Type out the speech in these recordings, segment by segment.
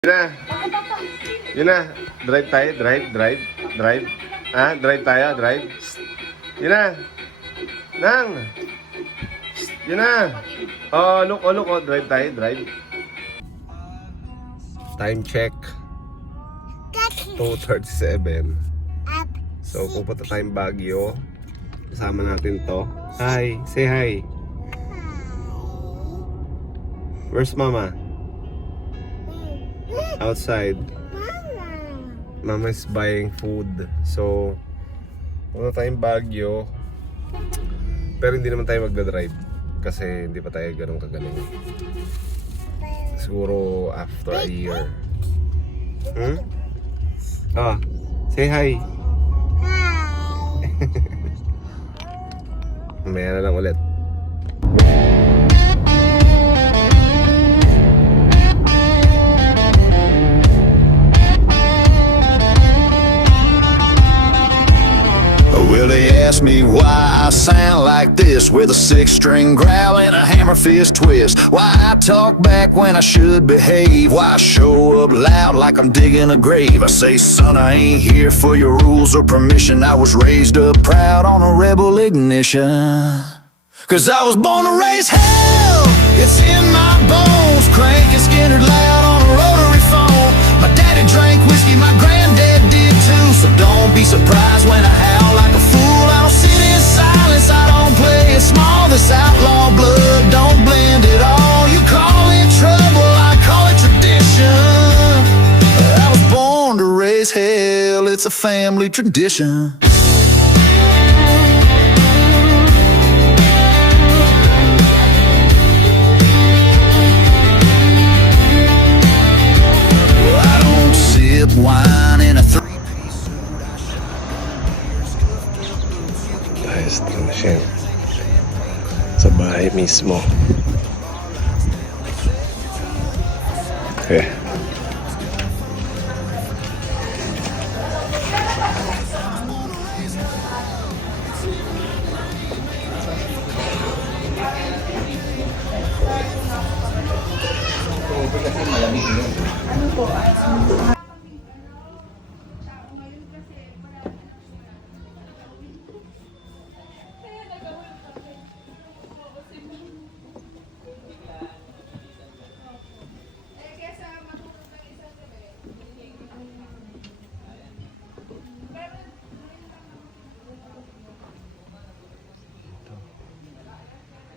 Yun na. Yun na. Drive tayo. Drive. Ah, drive tayo. Drive. Yun na. Nang. Yun na. Oh, look. Oh, drive tayo. Drive. Time check. 2:37. So, pupunta tayong Baguio. Kasama natin to. Hi. Say hi. Where's Mama? Outside. Mama is buying food. So, pupunta tayong Baguio. Pero hindi naman tayo magdadrive. Kasi hindi pa tayo ganun kagaling. Siguro after a year. Ah, say hi. Mamaya na lang ulit. Well, they ask me why I sound like this, with a 6-string growl and a hammer fist twist. Why I talk back when I should behave. Why I show up loud like I'm digging a grave. I say, son, I ain't here for your rules or permission. I was raised up proud on a rebel ignition. Cause I was born to raise hell. It's in my bones. Cranking Skinner loud on a rotary phone. My daddy drank whiskey, my granddad did too. So don't be surprised when I howl like a fool. I don't sit in silence, I don't play it small. This outlaw blood don't blend at all. You call it trouble, I call it tradition. I was born to raise hell, it's a family tradition. Wine in a 3-piece suit. Ayos na siya. Sa bahay mismo. Okay.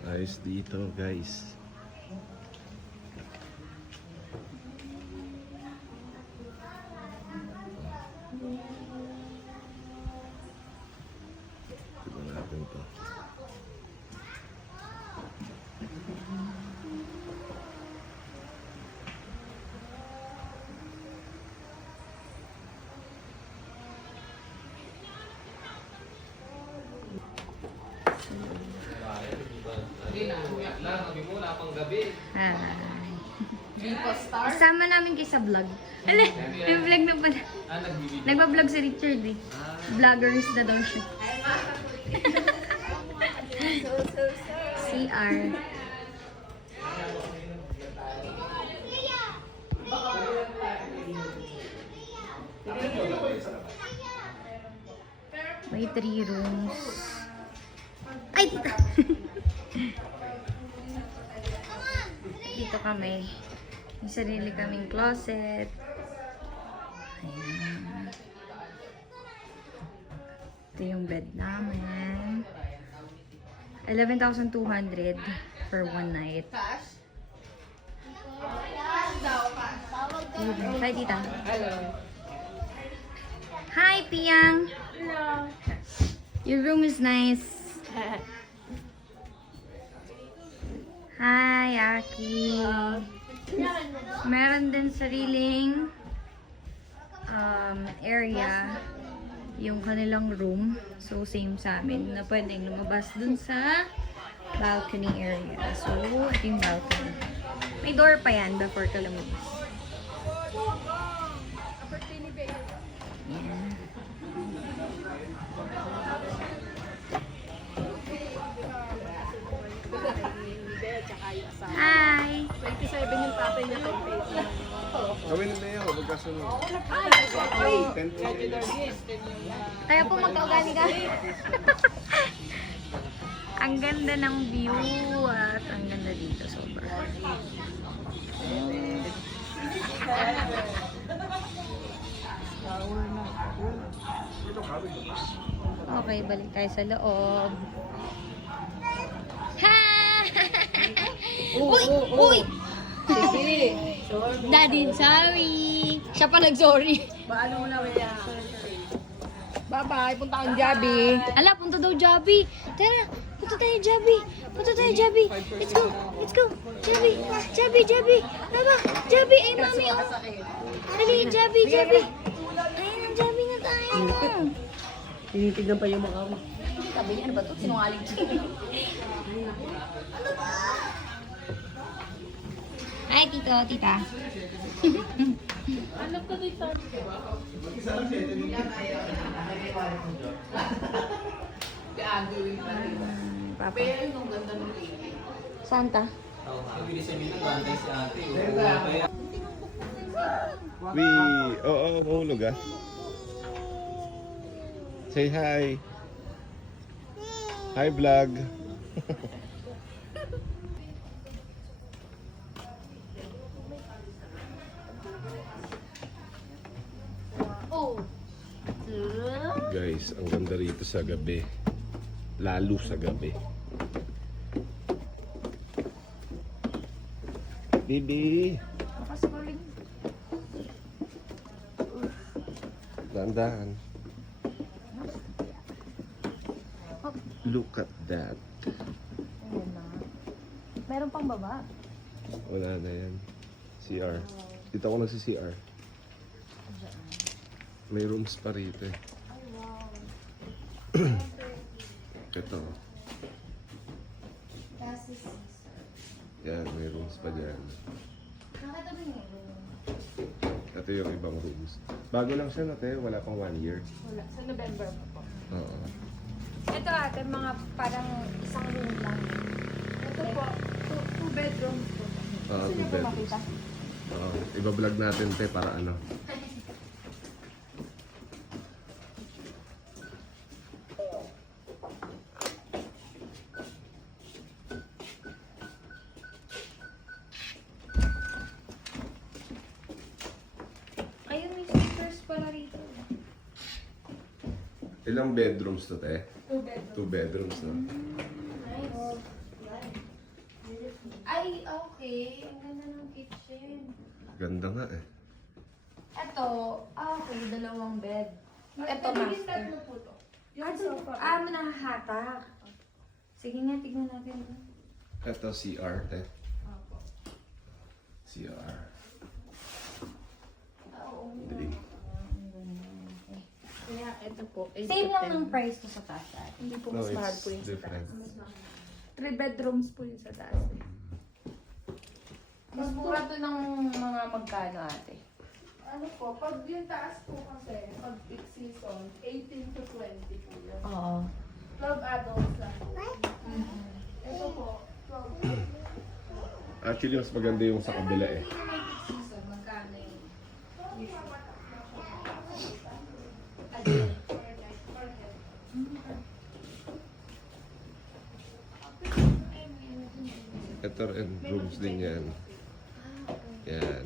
Ayos dito, guys. Tignan natin to. Isama namin kayo sa vlog. Ala, may vlog na pala. Nagpa-vlog si Richard eh. Vloggers na daw siya. CR. May 3 rooms. Ay! Dito kami. May sarili kaming closet. Ayan. Ito yung bed namin. 11,200 for one night. Hi, tita. Hello. Hi, Piang. Hello. Your room is nice. Hi, Aki. Meron din sariling area yung kanilang room. So, same sa amin na pwedeng lumabas dun sa balcony area. So, ito yung balcony. May door pa yan before ka lumabas. Yan. Hi! 27 yung tatay niya, 28. Gawin Leo, magkasunod. Kaya po magkaugali ka. Ang ganda ng view at ang ganda dito sobra. Okay, balik tayo sa loob. Ha! Uy! Uy! Daddy, sorry. Siya pa nag-sorry. Paano mo na wala? Bye-bye, punta kang Jabi. Ala, punta daw Jabi. Tara, punta tayo Jabi. Punta tayo Jabi. Let's go. Let's go. Jabi. Jabi, Jabi. Tama. Jabi. Ay, mami. Oh. Dali, Jabi, Jabi. Ayun, Jabi na tayo. Tinitignan pa yung mga ako. Sabi niya, ano ba ito? Sinungaling siya. Ay, tito, tita. Alam ko dito. Papa. Pero yung ganda ng Santa. Oo, mahulog ah. Say hi. Hi vlog. Oh. Guys, ang ganda rito sa gabi. Lalo sa gabi. Bibi. Makasakuling. Dahan-dahan. Look at that. Ayan na. Meron pang baba. Wala na yan. CR. Dito ako nagsi-CR. May rooms pa rito eh. Ito. Yan, may rooms pa dyan. Nakatabi niyo. Ito yung ibang rooms. Bago lang siya na tayo, wala pang 1 year. Wala, sa November pa po. Oo. Ito ate, mga parang isang room lang. Ito po, two bedrooms po. Oo, Gusto niyo 2 po bedrooms. makita? Oo, iba-vlog natin te para ano. Ayun, may speakers pala rito. Ilang bedrooms to te? Two bedrooms. 2 bedrooms na. Nice. Ay, okay. Ang ganda ng kitchen. Ganda nga eh. Ito, okay, dalawang bed. Ito, Naging master. tatlo po to. Yung sofa. Nahahatak. Sige nga, tignan natin. Ito CR te. Opo. CR. Oo. Dali. Kaya ito po, 8 Same to lang 10. ng price to sa taas. ate. Hindi po, No, mas mahal it's po yung sa different. taas. 3 bedrooms po yung sa taas. Mas mura to ng mga magkano ate. Ano po, pag yung taas po kasi, pag peak season, 18 to 20 po yun. Oo. 12 adults lang. Ito po, 12 Actually, mas maganda yung sa kabila eh. season, magkano yun? Ito rin, rooms din yan. Yan.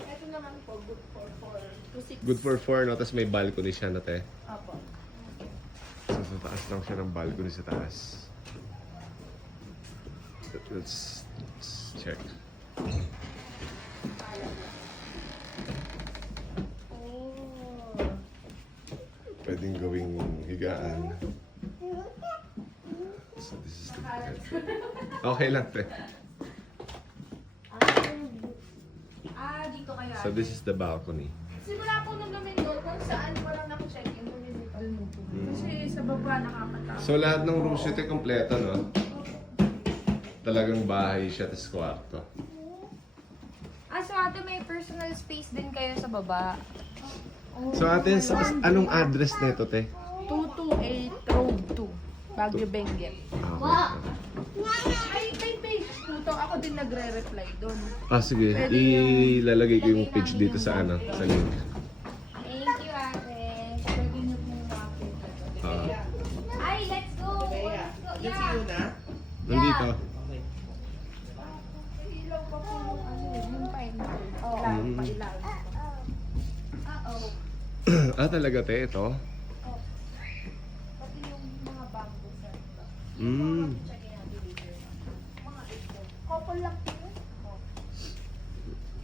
Ito naman po, good for 4 to 6. Good for 4, no? Tapos may balcony siya na te. Opo. So, sa taas lang siya ng balcony sa taas. Let's check. Pwedeng gawing higaan. So, this is the bed. Okay lang, te. Dito kaya. So, this is the balcony. Simula po nung namin doon, kung saan walang naka-check-in, doon po. Kasi sa baba nakakatawa. So, lahat ng rooms ito kompleto, no? Talagang bahay siya, tas kwarto. So ate, may personal space din kayo sa baba. So, ate, anong address nito, te? 228 Road 2. Baguio Benguet. Okay. May page po to. Ako din nagre-reply doon. Sige. Pwede Ilalagay ko yung page dito sa ano, sa link. Thank you, ate. Pwede niyo pong makita. Ay, let's go! Let's go! Yeah! Nandito. Ilaw pa po yung ano, yung pine. Oo. Pailaw. Uh-oh. Talaga te, ito? Pati yung mga bamboo set. Couple lang po yun.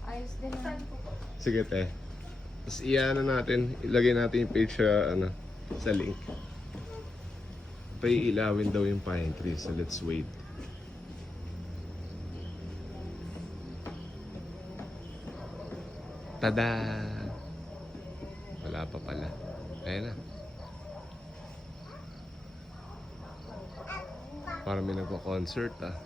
Ayos din Saan naman. po po? Sige te. Tapos iano natin, ilagay natin yung page sa, ano, sa link. Paiilawin daw yung pine tree, so let's wait. Tada! Wala pa pala. Ayan na. Parang may nagko-concert ah.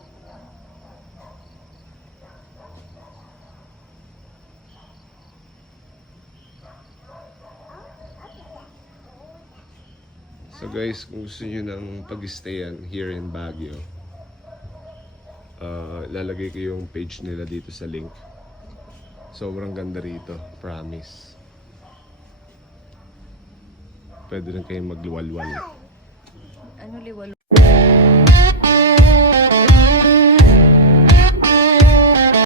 So guys, kung gusto nyo ng pag-stayan here in Baguio, lalagay ko yung page nila dito sa link. Sobrang ganda rito, promise. Pwede rin kayong magluwalwal. Ano liwalo?